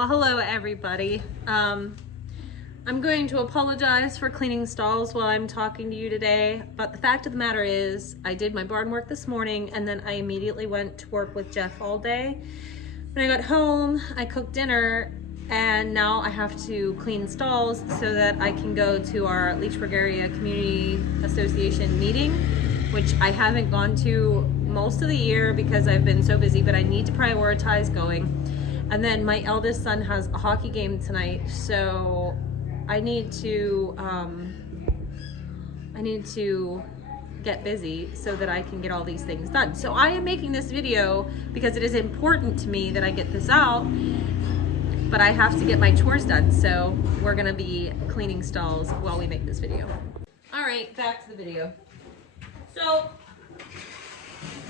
Well, hello everybody. I'm going to apologize for cleaning stalls while I'm talking to you today, but the fact of the matter is I did my barn work this morning and then I immediately went to work with Jeff all day. When I got home, I cooked dinner and now I have to clean stalls so that I can go to our Leechburg Area Community Association meeting, which I haven't gone to most of the year because I've been so busy, but I need to prioritize going. And then my eldest son has a hockey game tonight, so I need to get busy so that I can get all these things done. So I am making this video because it is important to me that I get this out, but I have to get my chores done. So we're gonna be cleaning stalls while we make this video. All right, back to the video. So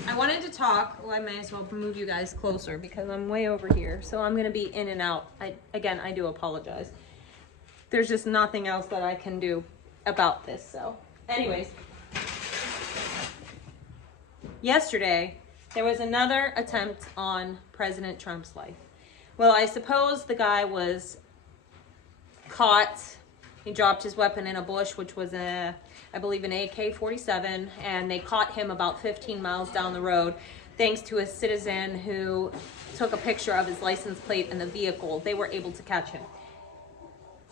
I wanted to talk, well, I may as well move you guys closer because I'm way over here. So I'm gonna be in and out. I do apologize. There's just nothing else that I can do about this. So anyways, yesterday, there was another attempt on President Trump's life. Well, I suppose the guy was caught. He dropped his weapon in a bush, which was I believe an AK-47, and they caught him about 15 miles down the road thanks to a citizen who took a picture of his license plate and the vehicle. They were able to catch him.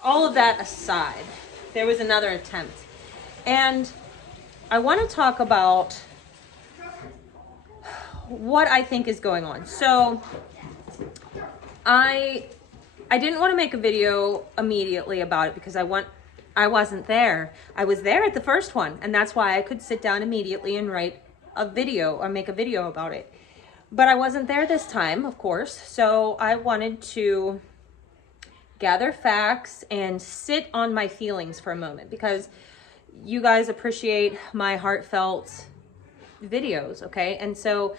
All of that aside, there was another attempt. And I want to talk about what I think is going on. So I didn't want to make a video immediately about it because I wasn't there. I was there at the first one, and that's why I could sit down immediately and write a video or make a video about it. But I wasn't there this time, of course, so I wanted to gather facts and sit on my feelings for a moment because you guys appreciate my heartfelt videos, okay? And so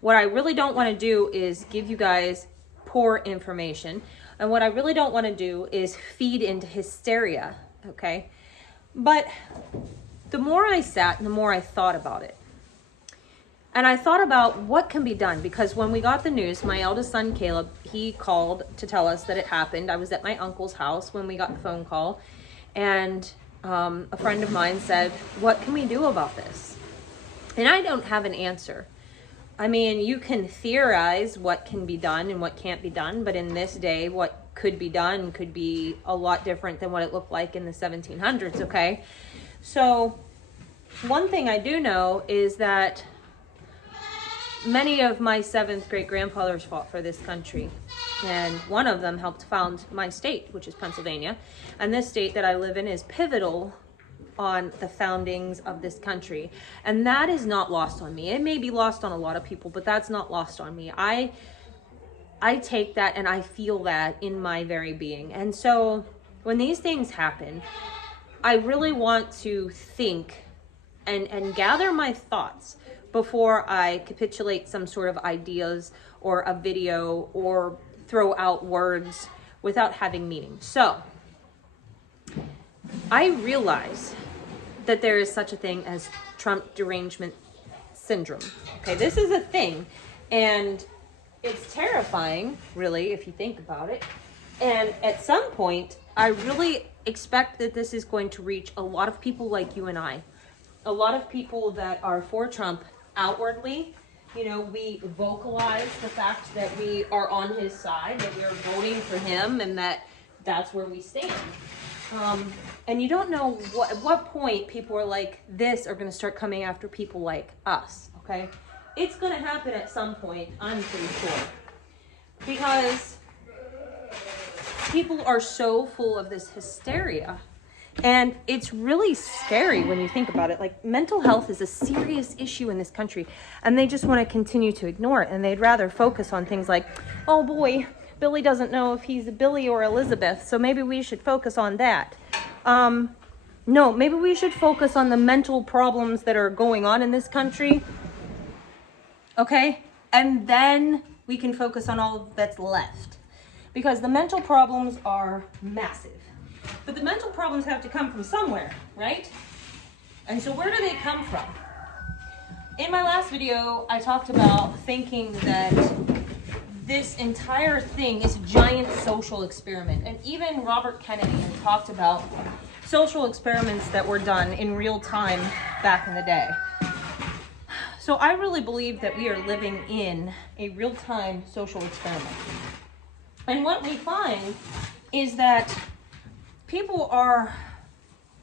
what I really don't want to do is give you guys poor information. And what I really don't want to do is feed into hysteria, okay? But the more I sat and the more I thought about it, and I thought about what can be done, because when we got the news, my eldest son, Caleb, he called to tell us that it happened. I was at my uncle's house when we got the phone call, and a friend of mine said, what can we do about this? And I don't have an answer. I mean, you can theorize what can be done and what can't be done, but in this day, what could be done could be a lot different than what it looked like in the 1700s, okay? So one thing I do know is that many of my 7th great grandfathers fought for this country, and one of them helped found my state, which is Pennsylvania. And this state that I live in is pivotal on the foundings of this country. And that is not lost on me. It may be lost on a lot of people, but that's not lost on me. I take that and I feel that in my very being. And so when these things happen, I really want to think and gather my thoughts before I capitulate some sort of ideas or a video or throw out words without having meaning. So I realize that there is such a thing as Trump derangement syndrome. Okay, this is a thing, and it's terrifying, really, if you think about it. And at some point, I really expect that this is going to reach a lot of people like you and I. A lot of people that are for Trump outwardly. You know, we vocalize the fact that we are on his side, that we're voting for him, and that's where we stand. And you don't know at what point people are like this are going to start coming after people like us, okay? It's going to happen at some point, I'm pretty sure. Because people are so full of this hysteria. And it's really scary when you think about it. Like, mental health is a serious issue in this country, and they just want to continue to ignore it. And they'd rather focus on things like, oh boy, Billy doesn't know if he's a Billy or Elizabeth, so maybe we should focus on that. No, maybe we should focus on the mental problems that are going on in this country. Okay? And then we can focus on all that's left. Because the mental problems are massive. But the mental problems have to come from somewhere, right? And so where do they come from? In my last video, I talked about thinking that this entire thing is a giant social experiment. And even Robert Kennedy talked about social experiments that were done in real time back in the day. So I really believe that we are living in a real-time social experiment. And what we find is that people are,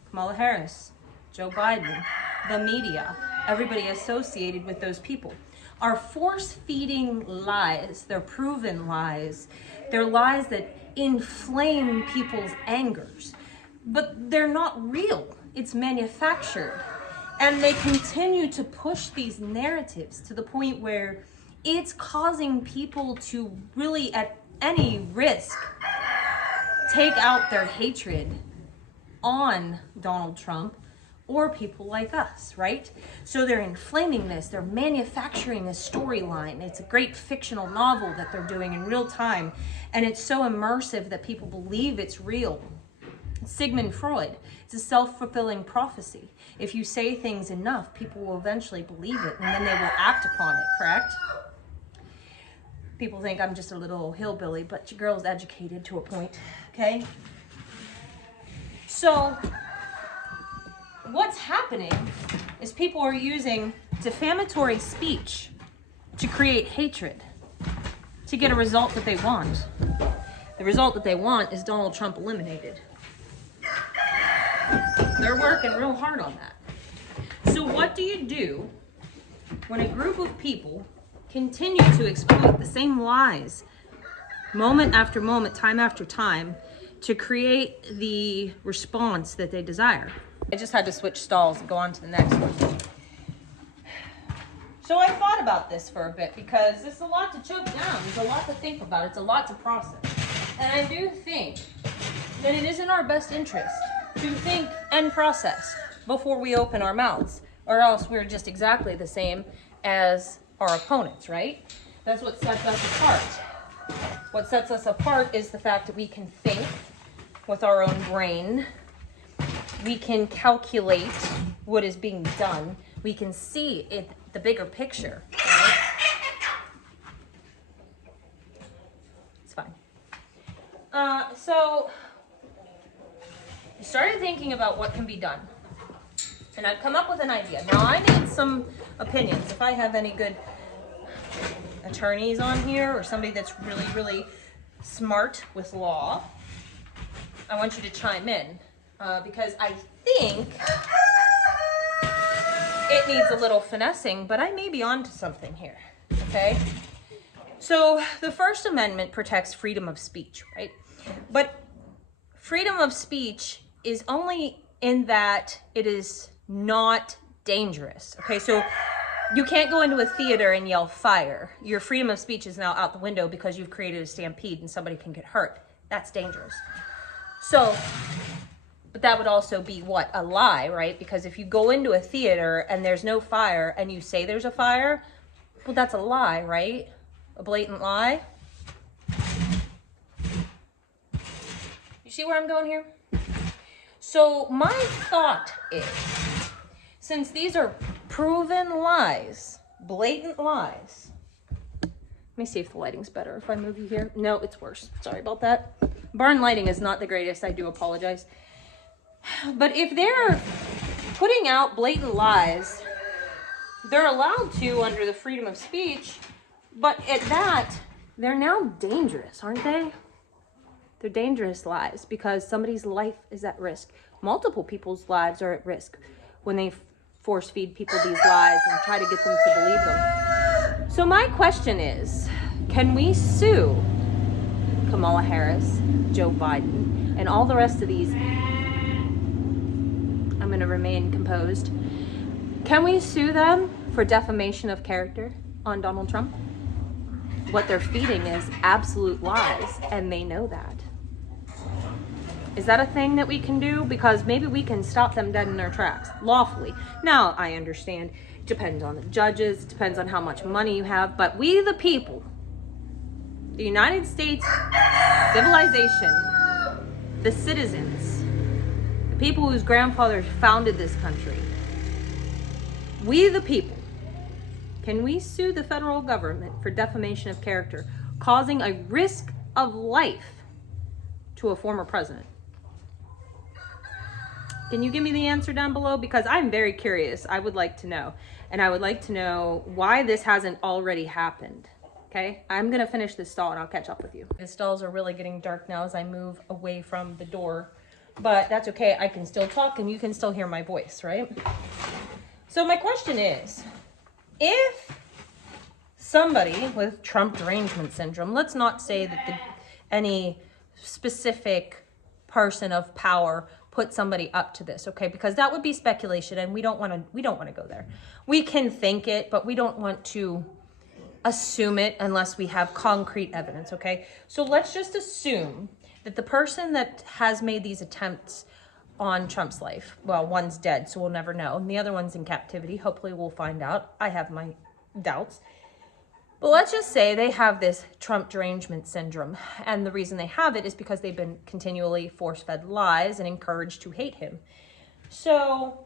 Kamala Harris, Joe Biden, the media, everybody associated with those people, are force-feeding lies. They're proven lies. They're lies that inflame people's angers. But they're not real. It's manufactured. And they continue to push these narratives to the point where it's causing people to really, at any risk, take out their hatred on Donald Trump or people like us, right? So they're inflaming this, they're manufacturing a storyline. It's a great fictional novel that they're doing in real time, and it's so immersive that people believe it's real. Sigmund Freud, it's a self-fulfilling prophecy. If you say things enough, people will eventually believe it, and then they will act upon it, correct? People think I'm just a little hillbilly, but your girl's educated to a point, okay? So, what's happening is people are using defamatory speech to create hatred, to get a result that they want. The result that they want is Donald Trump eliminated. They're working real hard on that. So what do you do when a group of people continue to exploit the same lies moment after moment, time after time, to create the response that they desire? I just had to switch stalls and go on to the next one. So I thought about this for a bit because it's a lot to choke down. There's a lot to think about. It's a lot to process. And I do think that it is in our best interest to think and process before we open our mouths, or else we're just exactly the same as our opponents, right? That's what sets us apart. What sets us apart is the fact that we can think with our own brain. We can calculate what is being done. We can see it, the bigger picture, right? It's fine. So I started thinking about what can be done. And I've come up with an idea. Now I need some opinions. If I have any good attorneys on here or somebody that's really, really smart with law, I want you to chime in. Because I think it needs a little finessing, but I may be onto something here, okay? So the First Amendment protects freedom of speech, right? But freedom of speech is only in that it is not dangerous, okay? So you can't go into a theater and yell fire. Your freedom of speech is now out the window because you've created a stampede and somebody can get hurt. That's dangerous. So, but that would also be what? A lie, right? Because if you go into a theater and there's no fire and you say there's a fire, well, that's a lie, right? A blatant lie. You see where I'm going here? So my thought is, since these are proven lies, blatant lies, let me see if the lighting's better if I move you here. No, it's worse. Sorry about that. Barn lighting is not the greatest. I do apologize. But if they're putting out blatant lies, they're allowed to under the freedom of speech, but at that, they're now dangerous, aren't they? They're dangerous lies because somebody's life is at risk. Multiple people's lives are at risk when they force feed people these lies and try to get them to believe them. So my question is, can we sue Kamala Harris, Joe Biden, and all the rest of these? I'm going to remain composed. Can we sue them for defamation of character on Donald Trump? What they're feeding is absolute lies, and they know that. Is that a thing that we can do? Because maybe we can stop them dead in their tracks, lawfully. Now, I understand, it depends on the judges, it depends on how much money you have, but we the people, the United States civilization, the citizens, the people whose grandfathers founded this country, we the people, can we sue the federal government for defamation of character causing a risk of life to a former president? Can you give me the answer down below? Because I'm very curious. I would like to know. And I would like to know why this hasn't already happened. Okay, I'm gonna finish this stall and I'll catch up with you. The stalls are really getting dark now as I move away from the door, but that's okay. I can still talk and you can still hear my voice, right? So my question is, if somebody with Trump derangement syndrome, let's not say that any specific person of power put somebody up to this, okay? Because that would be speculation and we don't want to go there. We can think it, but we don't want to assume it unless we have concrete evidence, okay? So let's just assume that the person that has made these attempts on Trump's life, well, one's dead, so we'll never know, and the other one's in captivity. Hopefully we'll find out. I have my doubts. But let's just say they have this Trump derangement syndrome, and the reason they have it is because they've been continually force-fed lies and encouraged to hate him. So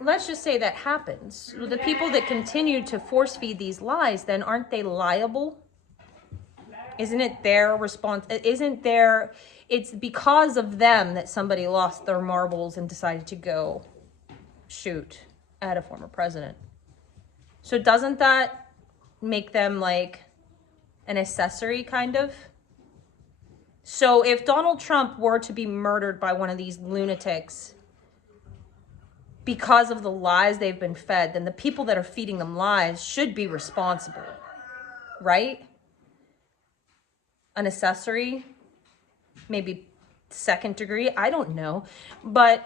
let's just say that happens. The people that continue to force feed these lies, then aren't they liable? Isn't it their response? It's because of them that somebody lost their marbles and decided to go shoot at a former president. So doesn't that make them like an accessory kind of? So if Donald Trump were to be murdered by one of these lunatics because of the lies they've been fed, then the people that are feeding them lies should be responsible, right? An accessory, maybe second degree, I don't know. But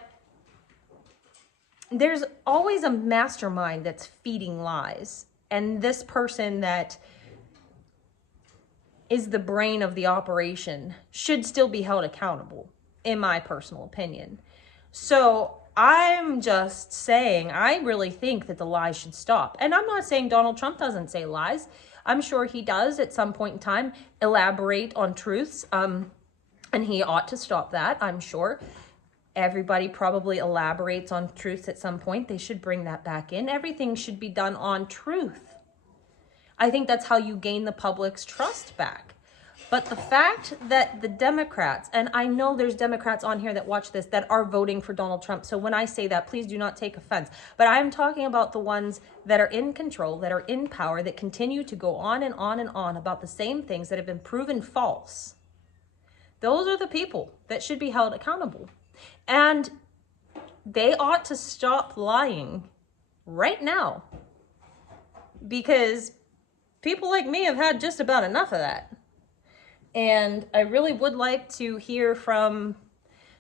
there's always a mastermind that's feeding lies. And this person that is the brain of the operation should still be held accountable, in my personal opinion. So I'm just saying, I really think that the lies should stop. And I'm not saying Donald Trump doesn't say lies. I'm sure he does at some point in time elaborate on truths. And he ought to stop that, I'm sure. Everybody probably elaborates on truths at some point. They should bring that back in. Everything should be done on truth. I think that's how you gain the public's trust back. But the fact that the Democrats, and I know there's Democrats on here that watch this that are voting for Donald Trump. So when I say that, please do not take offense. But I'm talking about the ones that are in control, that are in power, that continue to go on and on and on about the same things that have been proven false. Those are the people that should be held accountable. And they ought to stop lying right now, because people like me have had just about enough of that. And I really would like to hear from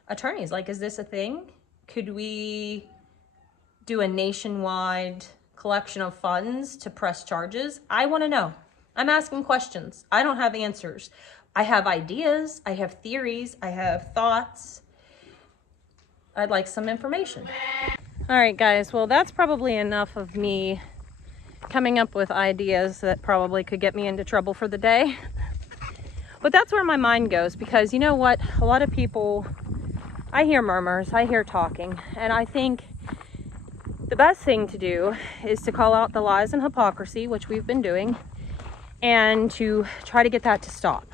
attorneys. Like, is this a thing? Could we do a nationwide collection of funds to press charges? I want to know. I'm asking questions. I don't have answers. I have ideas. I have theories. I have thoughts. I'd like some information. All right, guys. Well, that's probably enough of me coming up with ideas that probably could get me into trouble for the day. But that's where my mind goes, because you know what? A lot of people, I hear murmurs, I hear talking, and I think the best thing to do is to call out the lies and hypocrisy, which we've been doing, and to try to get that to stop.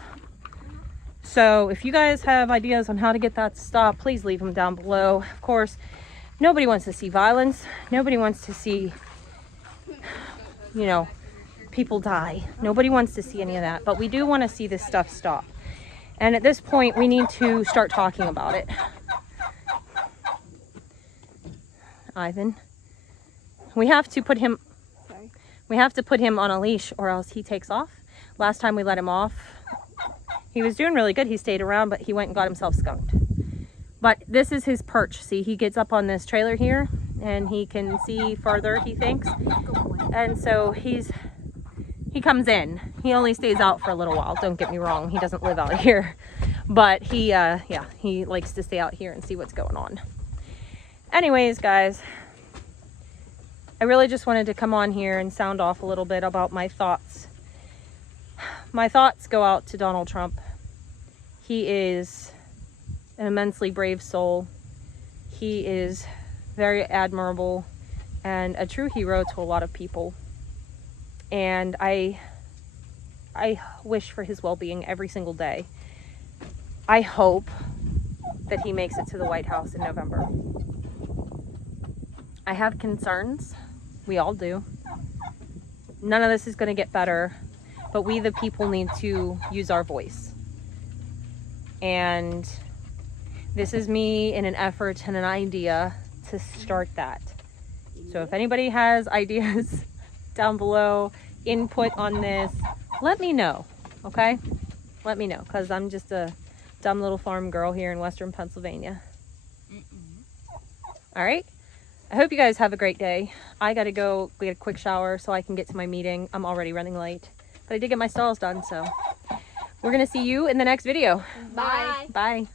So if you guys have ideas on how to get that to stop, please leave them down below. Of course, nobody wants to see violence. Nobody wants to see, you know, people die. Nobody wants to see any of that. But we do want to see this stuff stop. And at this point, we need to start talking about it. Ivan, we have to put him on a leash or else he takes off. Last time we let him off, he was doing really good. He stayed around, but he went and got himself skunked. But this is his perch. See, he gets up on this trailer here and he can see farther, he thinks. And so he comes in. He only stays out for a little while. Don't get me wrong. He doesn't live out here, but he likes to stay out here and see what's going on. Anyways, guys, I really just wanted to come on here and sound off a little bit about my thoughts. My thoughts go out to Donald Trump. He is an immensely brave soul. He is very admirable and a true hero to a lot of people. And I I wish for his well-being every single day. I hope that he makes it to the White House in November. I have concerns. We all do. None of this is going to get better, but we the people need to use our voice. And this is me in an effort and an idea to start that. So if anybody has ideas down below, input on this, let me know, okay? Let me know, because I'm just a dumb little farm girl here in Western Pennsylvania. All right? I hope you guys have a great day. I gotta go get a quick shower so I can get to my meeting. I'm already running late, but I did get my stalls done, so we're gonna see you in the next video. Bye. Bye.